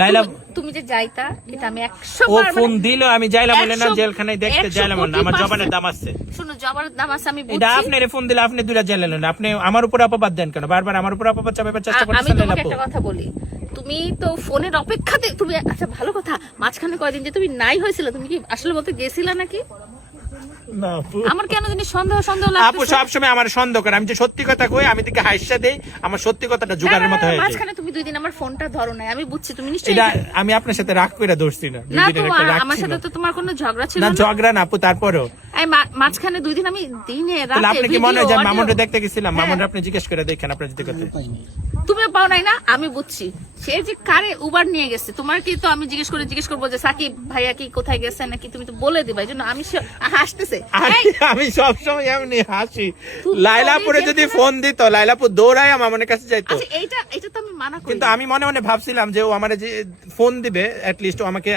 লাইলা তুমি যে যাইতা এটা আমি 100 ও বার ফোন দিল আমি যাইলাম বলে না জেলখানায় দেখতে যাইলাম না আমার জবানের দাম আছে শুনো জবানের দাম আছে আমি এটা বুঝছি আপনারে ফোন দিলে আপনি দুইটা জেলালেন আপনি আমার উপর অপবাদ দেন কেন বারবার আমার উপর অপবাদ চাপাবার চেষ্টা আমি করতেছেন তোমাকে লাইলা একটা কথা বলি তুমি তো ফোনের অপেক্ষাতে তুমি আচ্ছা ভালো কথা মাঝখানে কয়দিন যে তুমি নাই হয়েছিল তুমি কি আসলে বলতে গেছিলা নাকি না আপু আমার কেন জানি সন্দেহ আপু লাগছে সব সময় আমার সন্দেহ করে আমি যে সত্যি কথা কই আমি দিকে হাইসা দেই আমার সত্যি কথাটা জোগাড়ের মতো হয়ে যায় মাঝখানে তুমি 2 দিন আমার ফোনটা ধরো নাই আমি বুঝছি তুমি নিশ্চয়ই এটা আমি আপনার সাথে রাগ কইরা ধরছি না না দুই দিনের একটা রাগ আমার ছিল সাথে তো তোমার কোনো ঝগড়া ছিল না না ঝগড়া না আপু তারপরেও এই মাঝখানে 2 দিন আমি দিনে তাহলে রাতে আপনি কি মনে হয় যে ভিডিও মামুনরে দেখতে গেছিলাম মামুনরে আপনি জিজ্ঞেস করে দেখেন আপনার যদি কথা তুমি পাও নাই না আমি বুঝছি সে যে কারে উবার নিয়ে গেছে তোমার কি তো আমি জিজ্ঞেস করবো যে সাকিব ভাইয়া কি কোথায় গেছে নাকি তুমি তো বলে দিবা এই জন্য আমি হাসতেছে আমি সবসময় এমনি হাসি লাইলাপুরে যদি ফোন দিত লাইলাপুর দৌড়ায় মামুনের কাছে যাইতো আচ্ছা এইটা তো আমি মানা করি কিন্তু আমি মনে মনে ভাবছিলাম যে ও আমার যে ফোন দিবে লিস্ট ও আমাকে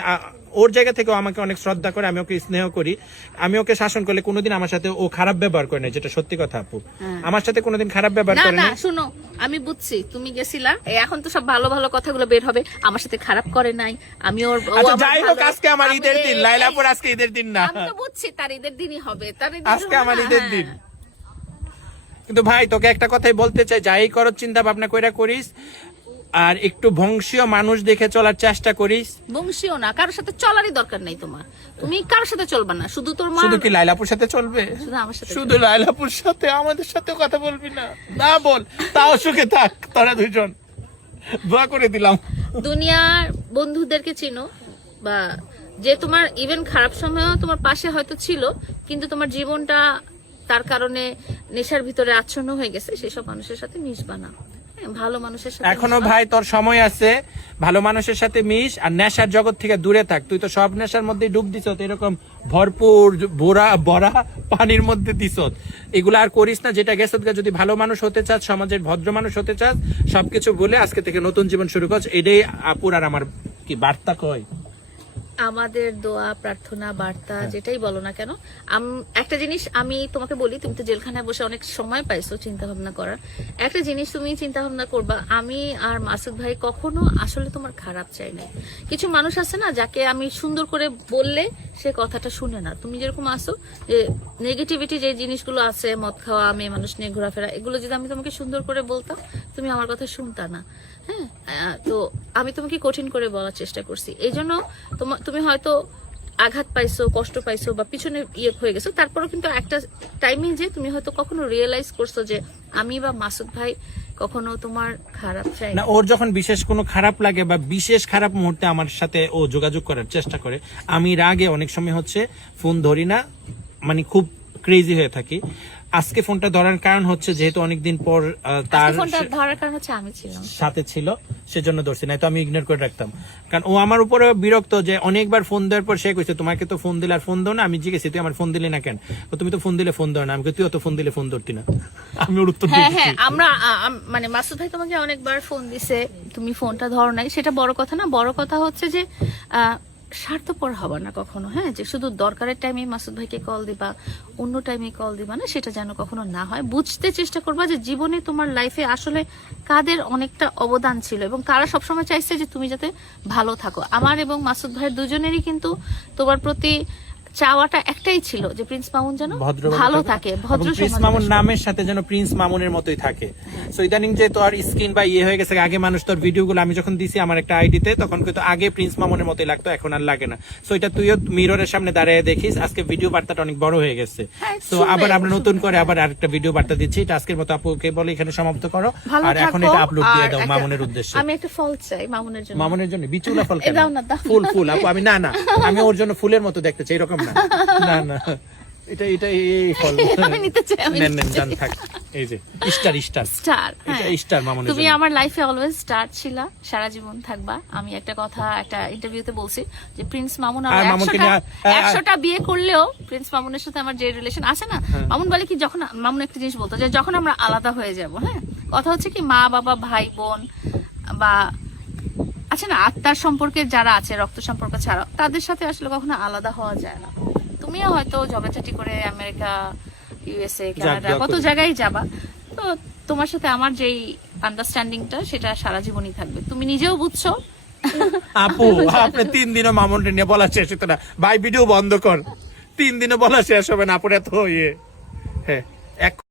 ওর জায়গা থেকে আমাকে অনেক শ্রদ্ধা করে আমি ওকে স্নেহ করি আমি ওকে শাসন করলে কোনোদিন আমার সাথে ও খারাপ ব্যবহার করে না যেটা সত্যি কথা আপু আমার সাথে কোনোদিন খারাপ ব্যবহার না করে না না শুনো আমি বুঝছি তুমি গেছিলা এখন তো সব ভালো ভালো কথাগুলো বের হবে আমার সাথে খারাপ করে নাই আমি ওর আচ্ছা যাই হোক আজকে আমার ঈদের দিন লাইলাপুর আজকে ঈদের দিন না আমি তো বুঝছি তার ঈদের দিনই হবে তার আজকে আমার ঈদের দিন কিন্তু ভাই তোকে একটা কথাই বলতে চাই যাই করার চিন্তা ভাবনা কইরা করিস আর একটু বংশীয় মানুষ দেখে চলার চেষ্টা করিস বংশীয় না কারোর সাথে চলারই দরকার নাই তোমার তুমি কারোর সাথে চলবা না শুধু তোর মা শুধু কি লাইলাপুর সাথে চলবে শুধু আমার সাথে শুধু লাইলাপুর সাথে আমাদের সাথে কথা বলবি না না বল তাও সুখে থাক তোরা দুজন দোয়া করে দিলাম দুনিয়ার বন্ধুদেরকে চিনো বা যে তোমার ইভেন খারাপ সময়ও তোমার পাশে হয়তো ছিল কিন্তু তোমার জীবনটা তার কারণে নেশার ভিতরে আচ্ছন্ন হয়ে গেছে সেসব মানুষের সাথে মিশবা না ভালো মানুষের সাথে এখনো ভাই তোর সময় আছে ভালো মানুষের সাথে মিশ আর নেশার জগৎ থেকে দূরে থাক তুই তো সব নেশার মধ্যে ডুব দিছ এরকম ভরপুর বড়া পানির মধ্যে দিছ এগুলো আর করিস না যেটা গেছ যদি ভালো মানুষ হতে চাস সমাজের ভদ্র মানুষ হতে চাস সবকিছু বলে আজকে থেকে নতুন জীবন শুরু কর এটাই আপুর আর আমার কি বার্তা কয় আমাদের দোয়া প্রার্থনা বার্তা যেটাই বলো না কেন একটা জিনিস আমি তোমাকে বলি তুমি তো জেলখানায় বসে অনেক সময় পাইছো চিন্তা ভাবনা করার একটা জিনিস তুমি চিন্তা ভাবনা করবা আমি আর মাসুদ ভাই কখনো আসলে তোমার খারাপ চাই না কিছু মানুষ আছে না যাকে আমি সুন্দর করে বললে সে কথাটা শুনে না তুমি যেরকম আসো যে নেগেটিভিটি যে জিনিসগুলো আছে মদ খাওয়া মেয়ে মানুষ নিয়ে ঘোরাফেরা এগুলো যদি আমি তোমাকে সুন্দর করে বলতাম তুমি আমার কথা শুনতা না হ্যাঁ তো আমি তোমাকে কঠিন করে বলার চেষ্টা করছি এই জন্য তুমি হয়তো আঘাত পাইছো কষ্ট পাইছো বা পিছনে হয়ে গেছো তারপরও কিন্তু একটা টাইমে যে তুমি হয়তো কখনো রিয়েলাইজ করছো যে আমি বা মাসুদ ভাই কখনো তোমার খারাপ চাই না ওর যখন বিশেষ কোনো খারাপ লাগে বা বিশেষ খারাপ মুহূর্তে আমার সাথে ও যোগাযোগ করার চেষ্টা করে আমি রাগে অনেক সময় হচ্ছে ফোন ধরি না মানে খুব ক্রেজি হয়ে থাকি আজকে ফোনটা ধরার কারণ হচ্ছে যেহেতু অনেকদিন পর তার ফোনটা ধরার কারণ হচ্ছে আমি ছিলাম সাথে ছিল সেজন্য ধরছি না তো আমি ইগনোর করে রাখতাম কারণ ও আমার উপরে বিরক্ত যে অনেকবার ফোন দেওয়ার পর সে কইছে তোমাকে তো ফোন দিলে আর ফোন দাও না আমি জিজ্ঞেস তুই আমার ফোন দিলি না কেন তুমি তো ফোন দিলে ফোন দাও না আমি তুই তো ফোন দিলে ফোন ধরতি না আমি ওর উত্তর দিয়েছি হ্যাঁ আমরা মানে মাসুদ ভাই তোমাকে অনেকবার ফোন দিছে তুমি ফোনটা ধরো নাই সেটা বড় কথা না বড় কথা হচ্ছে যে স্বার্থপর হবা না কখনো হ্যাঁ যে শুধু দরকারের টাইমে মাসুদ ভাইকে কল দিবা অন্য টাইমে কল দিবা না সেটা যেন কখনো না হয় বুঝতে চেষ্টা করবা যে জীবনে তোমার লাইফে আসলে কাদের অনেকটা অবদান ছিল এবং কারা সবসময় চাইছে যে তুমি যাতে ভালো থাকো আমার এবং মাসুদ ভাইয়ের দুজনেরই কিন্তু তোমার প্রতি চাওয়াটা একটাই ছিল যে প্রিন্স মামুন যেন ভালো থাকে ভদ্র প্রিন্স মামুন নামের সাথে যেন প্রিন্স মামুনের মতোই থাকে সো ইদানিং যে তোর স্ক্রিন বা হয়ে গেছে আগে মানুষ তোর ভিডিওগুলো আমি যখন দিছি আমার একটা আইডিতে তখন কিন্তু আগে প্রিন্স মামুনের মতোই লাগতো এখন আর লাগে না সো এটা তুইও মিররের সামনে দাঁড়িয়ে দেখিস আজকে ভিডিও বার্তাটা অনেক বড় হয়ে গেছে তো আবার আমরা নতুন করে আবার আরেকটা ভিডিও বার্তা দিচ্ছি এটা আজকের মতো আপুকে বলে এখানে সমাপ্ত করো আর এখন এটা আপলোড দিয়ে দাও মামুনের উদ্দেশ্যে আমি একটা ফল চাই মামুনের জন্য বিচুলা ফল কেন ফুল আপু আমি না আমি ওর জন্য ফুলের মতো দেখতে চাই এরকম না না না এটা এই ফল আমি নিতে চাই নেন জান থাক এই যে স্টার এটা স্টার মামুনের তুমি আমার লাইফে অলওয়েজ স্টার ছিলা সারা জীবন থাকবা আমি একটা কথা একটা ইন্টারভিউতে বলছি যে প্রিন্স মামুন আর 100টা বিয়ে করলেও প্রিন্স মামুনের সাথে আমার যে রিলেশন আছে না মামুন বলে কি যখন মামুন একটা জিনিস বলতো যে যখন আমরা আলাদা হয়ে যাব হ্যাঁ কথা হচ্ছে কি মা বাবা ভাই বোন বা আচ্ছা না আত্মার সম্পর্কে যারা আছে রক্ত সম্পর্ক ছাড়া তাদের সাথে আসলে কখনো আলাদা হওয়া যায় না তুমিও হয়তো ঝগড়াঝাটি করে আমেরিকা ইউএসএ কানাডা কত জায়গায় যাবা তো তোমার সাথে আমার যেই আন্ডারস্ট্যান্ডিংটা সেটা সারা জীবনই থাকবে তুমি নিজেও বুঝছো আপু আপনি 3 দিনও মামুনটা নিয়ে বলা শেষ হতো না ভাই, ভিডিও বন্ধ কর। 3 দিনে বলা শেষ হবে না আপুর এত ইয়ে। হ্যাঁ, এক